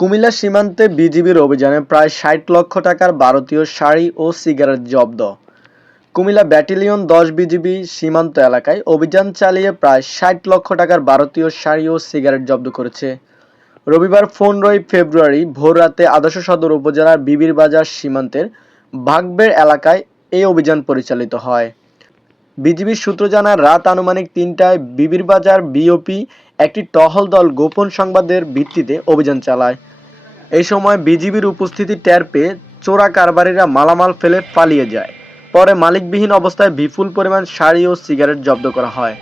কুমিল্লা সীমান্তে বিজিবির অভিযানে প্রায় ৬০ লক্ষ টাকার ভারতীয় শাড়ি ও সিগারেট জব্দ। কুমিল্লা ব্যাটালিয়ন ১০ বিজিবি সীমান্ত এলাকায় অভিযান চালিয়ে প্রায় ৬০ লক্ষ টাকার ভারতীয় শাড়ি ও সিগারেট জব্দ করেছে। রবিবার ১৫ই ফেব্রুয়ারি ভোররাতে আদর্শ সদর উপজেলার বিবির বাজার সীমান্তের বাঘবেড় এলাকায় এই অভিযান পরিচালিত হয়। বিজিবি সূত্র জানায়, রাত আনুমানিক ৩টায় বিবির বাজার বিওপি একটি টহল দল গোপন সংবাদের ভিত্তিতে অভিযান চালায়। এই সময় বিজিবির উপস্থিতি টের পেয়ে চোরা কারবারিরা মালামাল ফেলে পালিয়ে যায়। পরে মালিকবিহীন অবস্থায় বিপুল পরিমাণ শাড়ি ও সিগারেট জব্দ করা হয়।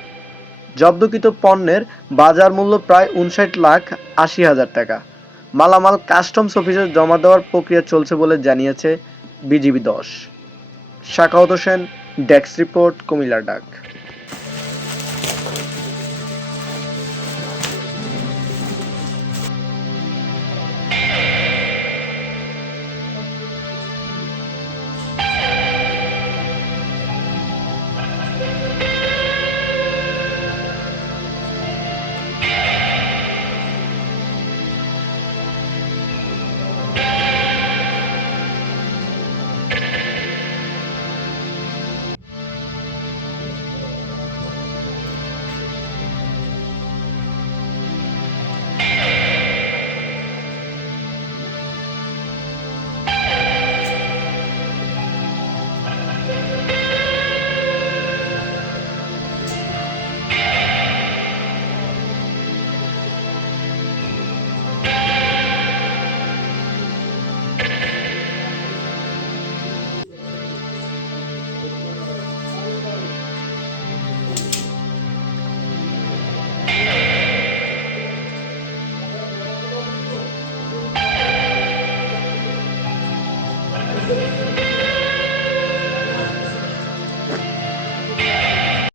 জব্দকৃত পণ্যের বাজার মূল্য প্রায় ৫৯,৮০,০০০ টাকা। মালামাল কাস্টমস অফিসে জমা দেওয়ার প্রক্রিয়া চলছে বলে জানিয়েছে BGB ১০। Sakhawat Hossain, desk report, কুমিল্লার ডাক।